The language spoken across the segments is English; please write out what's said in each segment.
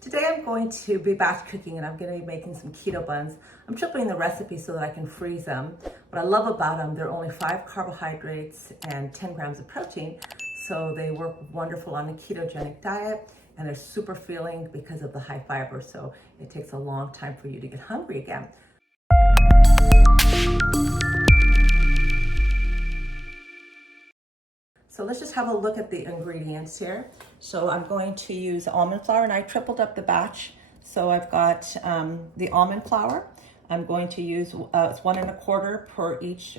Today I'm going to be batch cooking and I'm going to be making some keto buns. I'm tripling the recipe so that I can freeze them. What I love about them, they're only 5 carbohydrates and 10 grams of protein. So they work wonderful on a ketogenic diet and they're super filling because of the high fiber. So it takes a long time for you to get hungry again. So let's just have a look at the ingredients here. So I'm going to use almond flour, and I tripled up the batch. So I've got the almond flour. I'm going to use it's 1 1/4 per each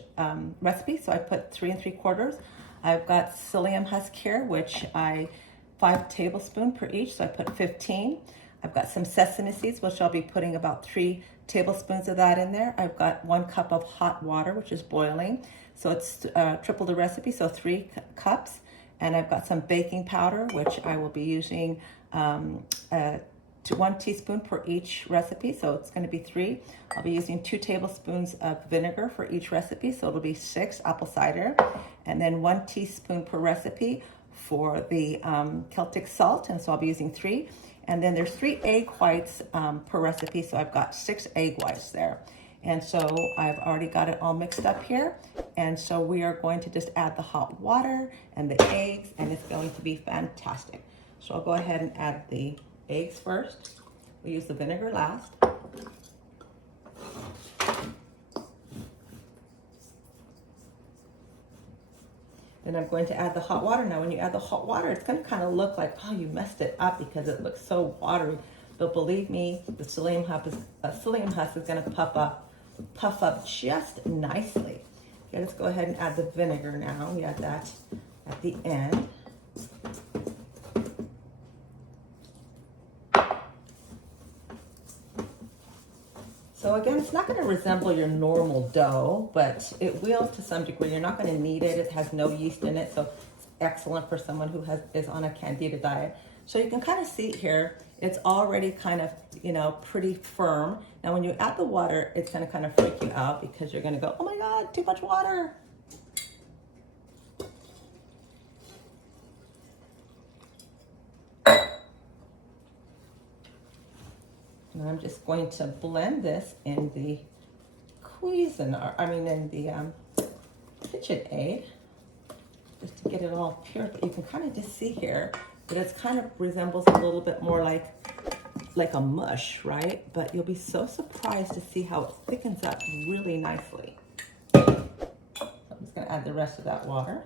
recipe. So I put 3 3/4. I've got psyllium husk here, which 5 tablespoons per each. So I put 15. I've got some sesame seeds, which I'll be putting about 3 tablespoons of that in there. I've got 1 cup of hot water, which is boiling. So it's triple the recipe, so 3 cups. And I've got some baking powder, which I will be using 1 teaspoon per each recipe. So it's going to be 3. I'll be using 2 tablespoons of vinegar for each recipe. So it'll be 6 apple cider. And then 1 teaspoon per recipe for the Celtic salt. And so I'll be using 3. And then there's 3 egg whites per recipe. So I've got 6 egg whites there. And so I've already got it all mixed up here. And so we are going to just add the hot water and the eggs, and it's going to be fantastic. So I'll go ahead and add the eggs first. We use the vinegar last. Then I'm going to add the hot water. Now when you add the hot water, it's going to kind of look like, oh, you messed it up because it looks so watery. But believe me, the psyllium husk is going to puff up just nicely. Okay, let's go ahead and add the vinegar now. We add that at the end. So again, it's not going to resemble your normal dough, but it will to some degree. You're not going to need it. It has no yeast in it, so it's excellent for someone who is on a candida diet. So you can kind of see here, it's already kind of, pretty firm. Now when you add the water, it's going to kind of freak you out because you're going to go, oh my God, too much water. And I'm just going to blend this in the in the KitchenAid, just to get it all pure. But you can kind of just see here that it kind of resembles a little bit more like a mush, right? But you'll be so surprised to see how it thickens up really nicely. So I'm just going to add the rest of that water.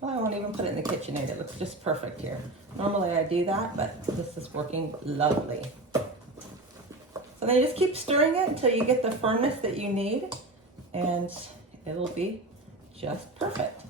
Well, I won't even put it in the KitchenAid. It looks just perfect here. Normally I do that, but this is working lovely. So then you just keep stirring it until you get the firmness that you need, and it'll be just perfect.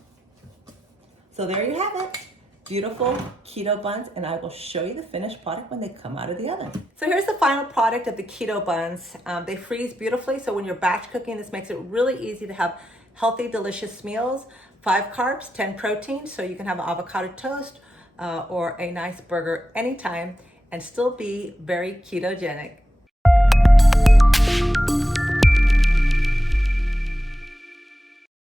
So there you have it. Beautiful keto buns, and I will show you the finished product when they come out of the oven. So here's the final product of the keto buns. They freeze beautifully, so when you're batch cooking, this makes it really easy to have healthy, delicious meals. 5 carbs, 10 protein, so you can have an avocado toast or a nice burger anytime and still be very ketogenic.